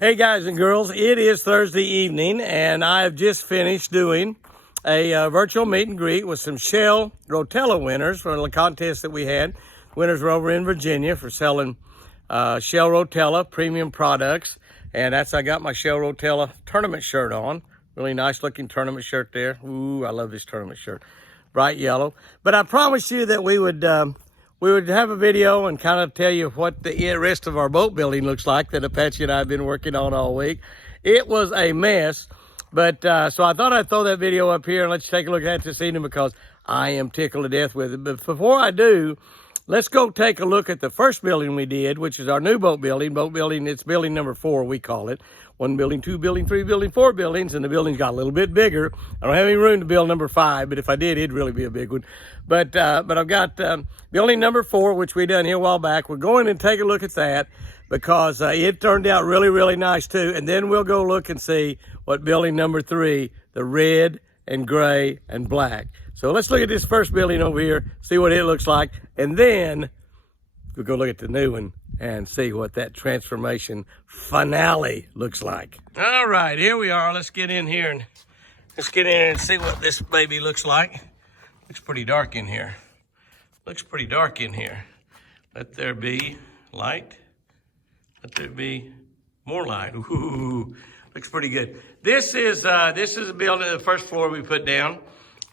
Hey guys and girls, it is Thursday evening and I have just finished doing a virtual meet and greet with some Shell Rotella winners from the contest that we had. Winners were over in Virginia for selling Shell Rotella premium products, and I got my Shell Rotella tournament shirt on. Really nice looking tournament shirt there. Ooh, I love this tournament shirt. Bright yellow. But I promised you that we would have a video and kind of tell you what the rest of our boat building looks like that Apache and I have been working on all week. It was a mess, but so I thought I'd throw that video up here and let's take a look at it this evening because I am tickled to death with it. But before I do, let's go take a look at the first building we did, which is our new boat building. It's building number 4, we call it. 1 building, 2 building, 3 building, 4 buildings, and the building's got a little bit bigger. I don't have any room to build number 5, but if I did, it'd really be a big one. But I've got building number 4, which we done here a while back. We're going and take a look at that because it turned out really, really nice too. And then we'll go look and see what building number 3, the red and gray and black. So let's look at this first building over here, see what it looks like, and then we'll go look at the new one and see what that transformation finale looks like. All right, here we are. Let's get in here and see what this baby looks like. Looks pretty dark in here. Let there be light. Let there be more light. Ooh, looks pretty good. This is a building, the first floor we put down,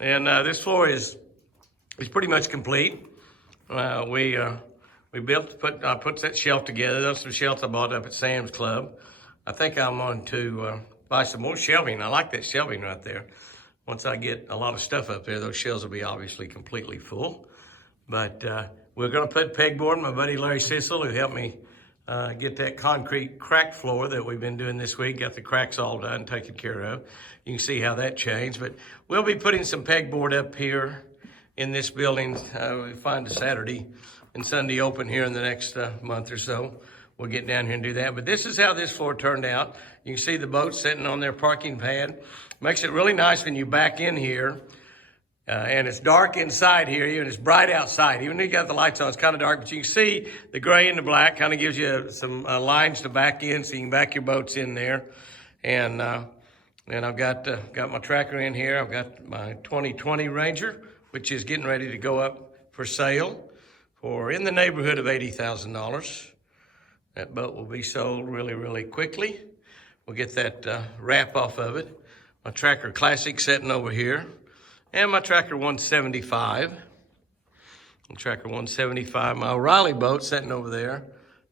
and this floor is pretty much complete. We put that shelf together. Those are some shelves I bought up at Sam's Club. I think I'm going to buy some more shelving. I like that shelving right there. Once I get a lot of stuff up there, those shelves will be obviously completely full. But we're going to put pegboard. My buddy Larry Sissel, who helped me get that concrete crack floor that we've been doing this week, got the cracks all done, taken care of. You can see how that changed. But we'll be putting some pegboard up here in this building. We find a Saturday and Sunday open here in the next month or so. We'll get down here and do that. But this is how this floor turned out. You can see the boat sitting on their parking pad. Makes it really nice when you back in here. And it's dark inside here, and it's bright outside. Even though you got the lights on, it's kind of dark, but you can see the gray and the black kind of gives you some lines to back in so you can back your boats in there. And I've got my tracker in here. I've got my 2020 Ranger, which is getting ready to go up for sale for in the neighborhood of $80,000. That boat will be sold really, really quickly. We'll get that wrap off of it. My Tracker Classic sitting over here. And my Tracker 175. Tracker 175. My O'Reilly boat sitting over there.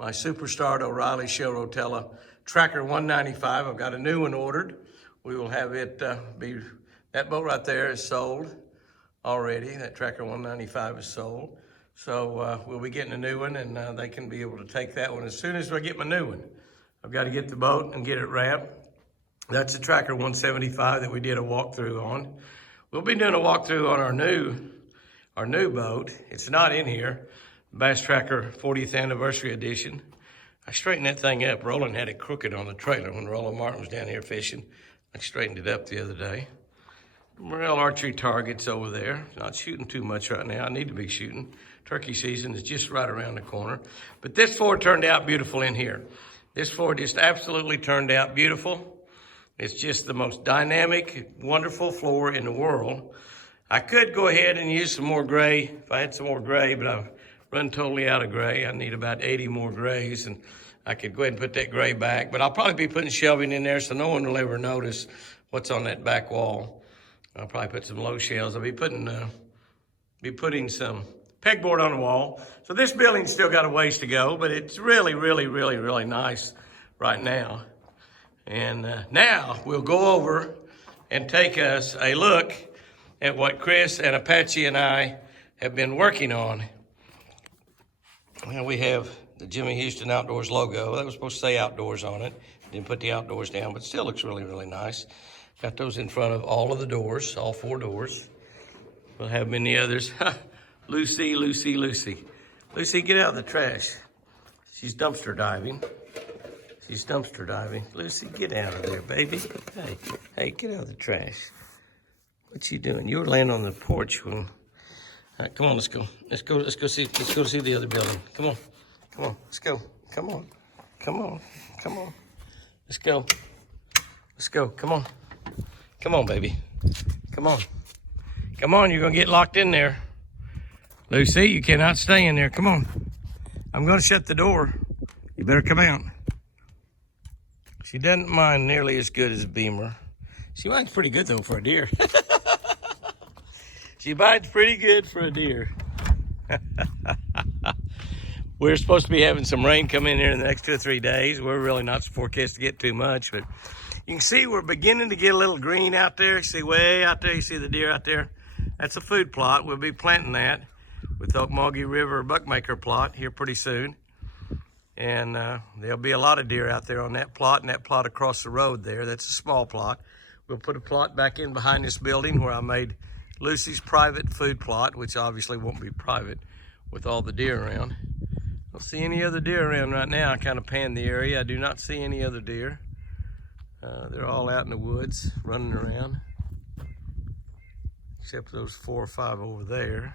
My Superstar O'Reilly Shell Rotella Tracker 195. I've got a new one ordered. We will have it that boat right there is sold already. That Tracker 195 is sold. So we'll be getting a new one, and they can be able to take that one as soon as I get my new one. I've got to get the boat and get it wrapped. That's the Tracker 175 that we did a walkthrough on. We'll be doing a walkthrough on our new boat. It's not in here, Bass Tracker 40th Anniversary Edition. I straightened that thing up. Roland had it crooked on the trailer when Roland Martin was down here fishing. I straightened it up the other day. Morel archery targets over there. Not shooting too much right now. I need to be shooting. Turkey season is just right around the corner. But this floor turned out beautiful in here. This floor just absolutely turned out beautiful. It's just the most dynamic, wonderful floor in the world. I could go ahead and use some more gray if I had some more gray, but I've run totally out of gray. I need about 80 more grays, and I could go ahead and put that gray back. But I'll probably be putting shelving in there so no one will ever notice what's on that back wall. I'll probably put some low shells. I'll be putting some pegboard on the wall. So this building's still got a ways to go, but it's really, really, really, really nice right now. And now we'll go over and take us a look at what Chris and Apache and I have been working on. Now we have the Jimmy Houston Outdoors logo. That was supposed to say outdoors on it. Didn't put the outdoors down, but still looks really, really nice. Got those in front of all of the doors, all 4 doors. We'll have many others. Lucy, Lucy, Lucy. Lucy, get out of the trash. She's dumpster diving. Lucy, get out of there, baby. Hey, get out of the trash. What you doing? You were laying on the porch when... All right, come on, let's go. Let's go see the other building. Come on, let's go. Come on. Let's go. Let's go. Come on. Come on, baby. Come on. Come on, you're going to get locked in there. Lucy, you cannot stay in there. Come on. I'm going to shut the door. You better come out. She doesn't mind nearly as good as Beamer. She bites pretty good, though, for a deer. She bites pretty good for a deer. We're supposed to be having some rain come in here in the next 2 or 3 days. We're really not forecast to get too much, but you can see we're beginning to get a little green out there. You see way out there, you see the deer out there? That's a food plot. We'll be planting that with the Ocmulgee River Buckmaker plot here pretty soon. And there'll be a lot of deer out there on that plot and that plot across the road there. That's a small plot. We'll put a plot back in behind this building where I made Lucy's private food plot, which obviously won't be private with all the deer around. I don't see any other deer around right now. I kind of panned the area. I do not see any other deer. They're all out in the woods running around, except those 4 or 5 over there.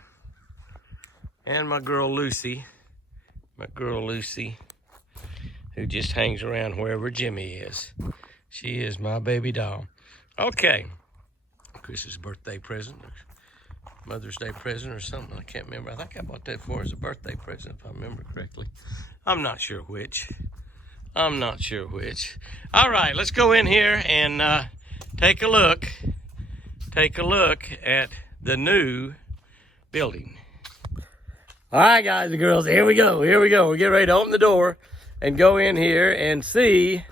And my girl Lucy, who just hangs around wherever Jimmy is. She is my baby doll. Okay, Chris's birthday present, or Mother's Day present or something. I can't remember. I think I bought that for her as a birthday present, if I remember correctly. I'm not sure which. All right, let's go in here and take a look at the new building. All right, guys and girls, here we go. We're getting ready to open the door and go in here and see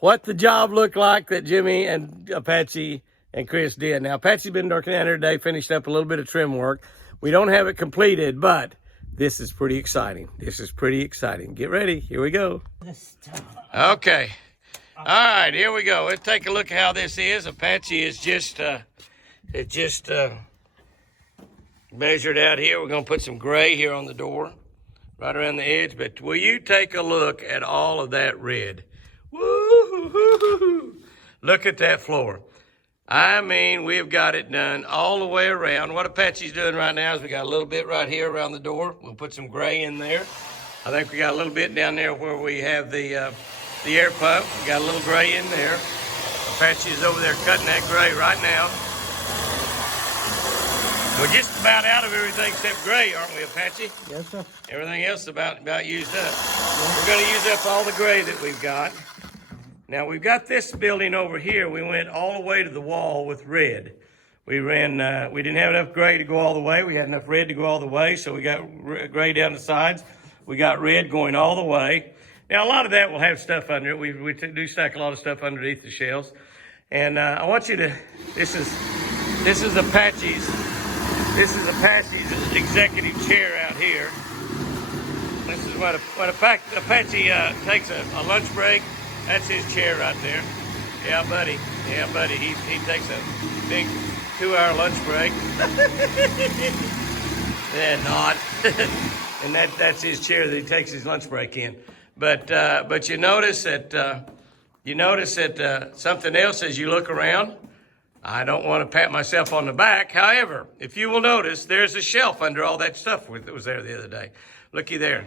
what the job looked like that Jimmy and Apache and Chris did. Now, Apache's been working out here today, finished up a little bit of trim work. We don't have it completed, but this is pretty exciting. Get ready. Here we go. Okay. All right, here we go. Let's take a look at how this is. Apache is just measured out here. We're going to put some gray here on the door, right around the edge. But will you take a look at all of that red? Woo-hoo-hoo-hoo. Look at that floor. I mean, we've got it done all the way around. What Apache's doing right now is we got a little bit right here around the door. We'll put some gray in there. I think we got a little bit down there where we have the air pump. We got a little gray in there. Apache is over there cutting that gray right now. We're just about out of everything except gray, aren't we, Apache? Yes, sir. Everything else is about used up. We're going to use up all the gray that we've got. Now, we've got this building over here. We went all the way to the wall with red. We didn't have enough gray to go all the way. We had enough red to go all the way, so we got gray down the sides. We got red going all the way. Now, a lot of that will have stuff under it. We do stack a lot of stuff underneath the shelves. And I want you to, this is Apache's executive chair out here. This is what Apache takes a lunch break. That's his chair right there. Yeah, buddy. He takes a big 2-hour lunch break. Yeah, not. And that's his chair that he takes his lunch break in. But you notice that something else as you look around. I don't want to pat myself on the back. However, if you will notice, there's a shelf under all that stuff that was there the other day. Looky there.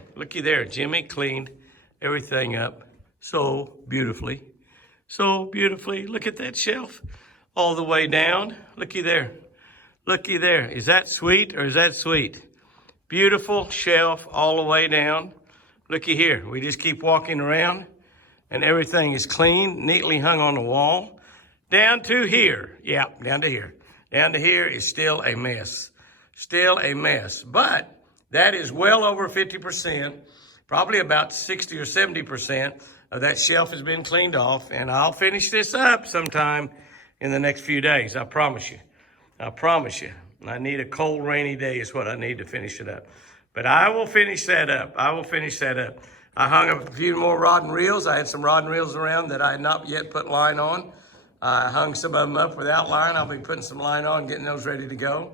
Jimmy cleaned everything up so beautifully. Look at that shelf all the way down. Looky there. Is that sweet or is that sweet? Beautiful shelf all the way down. Looky here. We just keep walking around and everything is clean, neatly hung on the wall. Down to here. Yeah, down to here. Down to here is still a mess. But that is well over 50%, probably about 60 or 70% of that shelf has been cleaned off, and I'll finish this up sometime in the next few days. I promise you. I need a cold, rainy day is what I need to finish it up. But I will finish that up. I hung up a few more rod and reels. I had some rod and reels around that I had not yet put line on. I hung some of them up without line. I'll be putting some line on, getting those ready to go.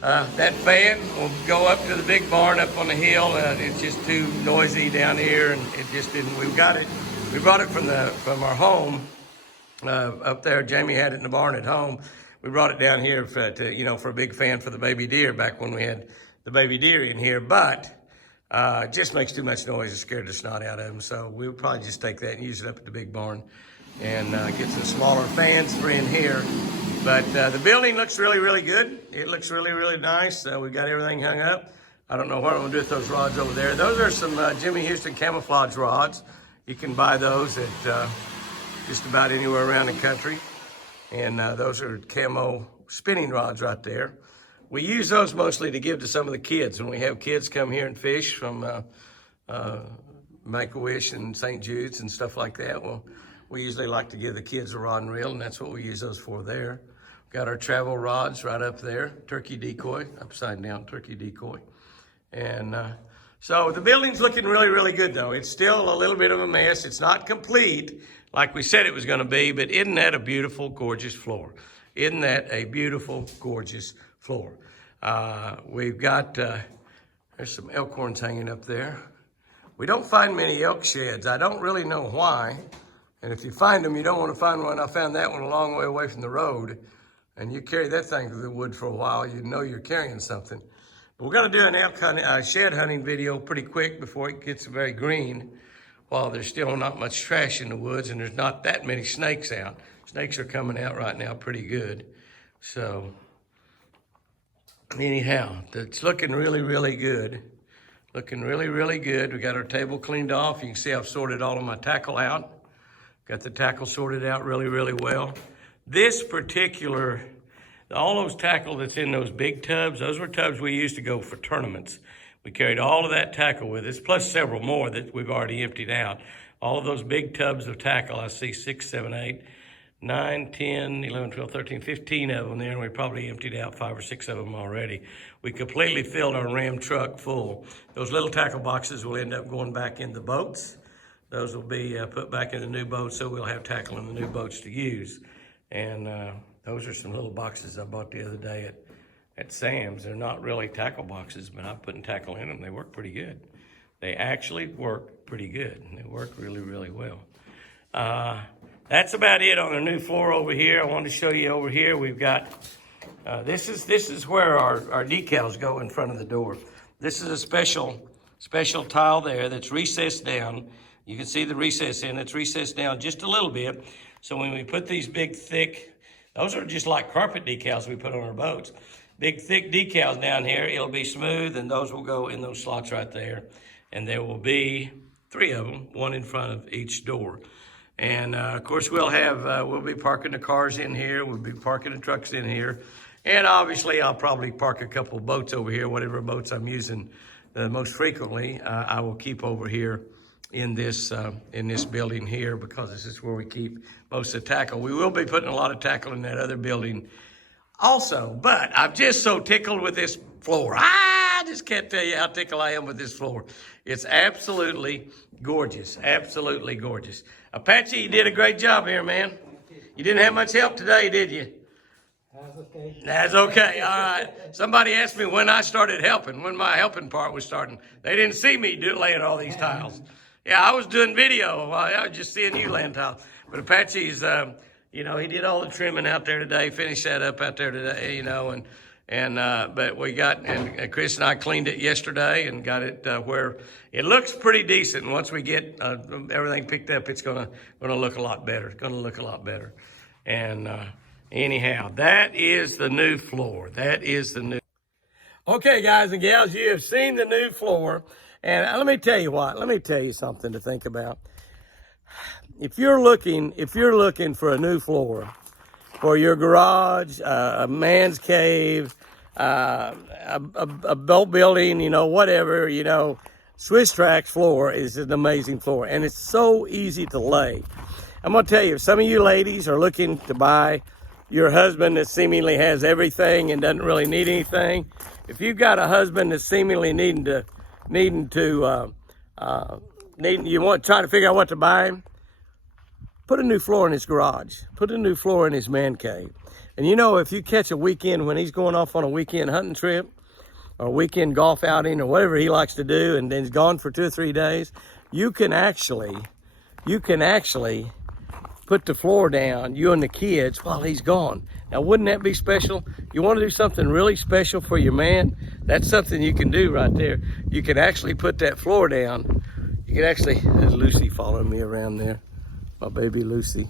That fan will go up to the big barn up on the hill. It's just too noisy down here, and it just didn't. We brought it from our home up there. Jamie had it in the barn at home. We brought it down here for a big fan for the baby deer back when we had the baby deer in here. But It just makes too much noise. It scared the snot out of them. So we'll probably just take that and use it up at the big barn and get some smaller fans for in here. But the building looks really, really good. It looks really, really nice. We've got everything hung up. I don't know what I'm gonna do with those rods over there. Those are some Jimmy Houston camouflage rods. You can buy those at just about anywhere around the country. And those are camo spinning rods right there. We use those mostly to give to some of the kids. When we have kids come here and fish from Make-A-Wish and St. Jude's and stuff like that, well, we usually like to give the kids a rod and reel, and that's what we use those for there. Got our travel rods right up there, turkey decoy, upside down turkey decoy. And so the building's looking really, really good though. It's still a little bit of a mess. It's not complete like we said it was gonna be, but isn't that a beautiful, gorgeous floor? Isn't that a beautiful, gorgeous floor? We've got, there's some elk horns hanging up there. We don't find many elk sheds. I don't really know why. And if you find them, you don't want to find one. I found that one a long way away from the road. And you carry that thing through the wood for a while, you know you're carrying something. But we're gonna do an elk shed hunting video pretty quick before it gets very green, while there's still not much trash in the woods and there's not that many snakes out. Snakes are coming out right now pretty good. So anyhow, it's looking really, really good. Looking really, really good. We got our table cleaned off. You can see I've sorted all of my tackle out. Got the tackle sorted out really, really well. This particular, all those tackle that's in those big tubs, those were tubs we used to go for tournaments. We carried all of that tackle with us, plus several more that we've already emptied out. All of those big tubs of tackle, I see 6, 7, 8, 9, 10, 11, 12, 13, 15 of them there, and we probably emptied out 5 or 6 of them already. We completely filled our Ram truck full. Those little tackle boxes will end up going back in the boats. Those will be put back in the new boats, so we'll have tackle in the new boats to use. And those are some little boxes I bought the other day at Sam's. They're not really tackle boxes, but I'm putting tackle in them. They work pretty good. They actually work pretty good. They work really, really well. That's about it on the new floor over here. I want to show you over here. We've got, this is where our decals go in front of the door. This is a special tile there that's recessed down. You can see the recess in. It's recessed down just a little bit. So when we put these big, thick, those are just like carpet decals we put on our boats. Big, thick decals down here, it'll be smooth, and those will go in those slots right there. And there will be 3 of them, 1 in front of each door. And of course, we'll be parking the cars in here. We'll be parking the trucks in here. And obviously, I'll probably park a couple of boats over here, whatever boats I'm using most frequently. I will keep over here in this building here, because this is where we keep most of the tackle. We will be putting a lot of tackle in that other building also, but I'm just so tickled with this floor. I just can't tell you how tickled I am with this floor. It's absolutely gorgeous, absolutely gorgeous. Apache, you did a great job here, man. You didn't have much help today, did you? That's okay. That's okay, all right. Somebody asked me when I started helping, when my helping part was starting. They didn't see me laying all these tiles. Yeah, I was doing video. I was just seeing you land tiles. But Apache's, you know, he did all the trimming out there today, finished that up out there today, you know, but we got, and Chris and I cleaned it yesterday and got it where it looks pretty decent. And once we get everything picked up, it's gonna look a lot better. It's gonna look a lot better. And anyhow, that is the new floor. That is the new. Okay, guys and gals, you have seen the new floor. And let me tell you something to think about. If you're looking for a new floor for your garage, a man's cave, a boat building, you know, whatever, you know, Swisstrax floor is an amazing floor, and it's so easy to lay. I'm gonna tell you, if some of you ladies are looking to buy your husband that seemingly has everything and doesn't really need anything, if you've got a husband that's seemingly you want trying to figure out what to buy him, put a new floor in his garage, put a new floor in his man cave. And you know, if you catch a weekend when he's going off on a weekend hunting trip or a weekend golf outing or whatever he likes to do, and then he's gone for 2 or 3 days, you can actually put put the floor down, you and the kids, while he's gone. Now, wouldn't that be special? You want to do something really special for your man? That's something you can do right there. You can actually put that floor down. You can actually, there's Lucy following me around there. My baby Lucy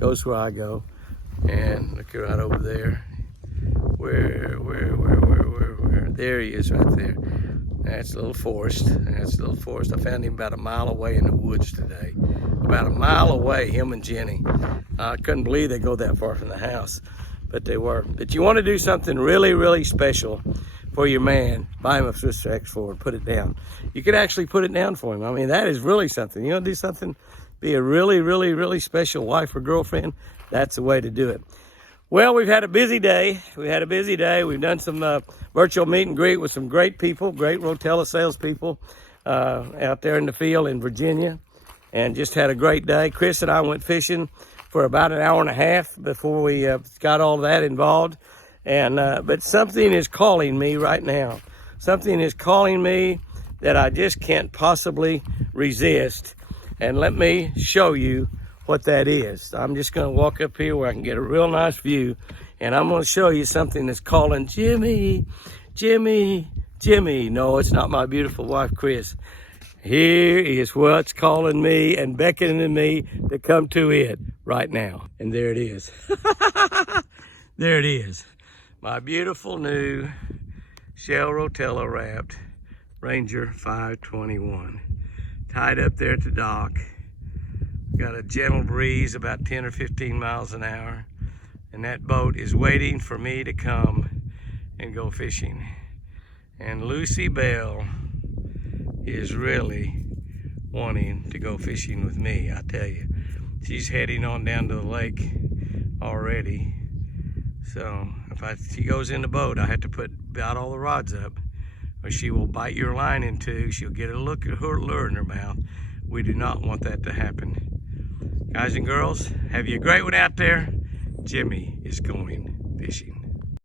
goes where I go. And look right over there. Where? There he is right there. That's a little forest. That's a little forest. I found him about a mile away in the woods today. About a mile away, him and Jenny. I couldn't believe they go that far from the house, but they were. But you want to do something really, really special for your man, buy him a Swisstrax Ford, put it down. You could actually put it down for him. I mean, that is really something. You want to do something, be a really, really, really special wife or girlfriend, that's the way to do it. Well, we've had a busy day. We've done some virtual meet and greet with some great people, great Rotella salespeople out there in the field in Virginia, and just had a great day. Chris and I went fishing for about an hour and a half before we got all that involved. And but something is calling me right now. Something is calling me that I just can't possibly resist. And let me show you what that is. I'm just going to walk up here where I can get a real nice view, and I'm going to show you something that's calling Jimmy, Jimmy, Jimmy. No, it's not my beautiful wife, Chris. Here is what's calling me and beckoning me to come to it right now. And there it is. There it is. My beautiful new shell Rotella wrapped Ranger 521. Tied up there at the dock. Got a gentle breeze about 10 or 15 miles an hour, and that boat is waiting for me to come and go fishing. And Lucy Bell is really wanting to go fishing with me, I tell you. She's heading on down to the lake already. So if she goes in the boat, I have to put about all the rods up, or she will bite your line in two. She'll get a look at her lure in her mouth. We do not want that to happen. Guys and girls, have you a great one out there? Jimmy is going fishing.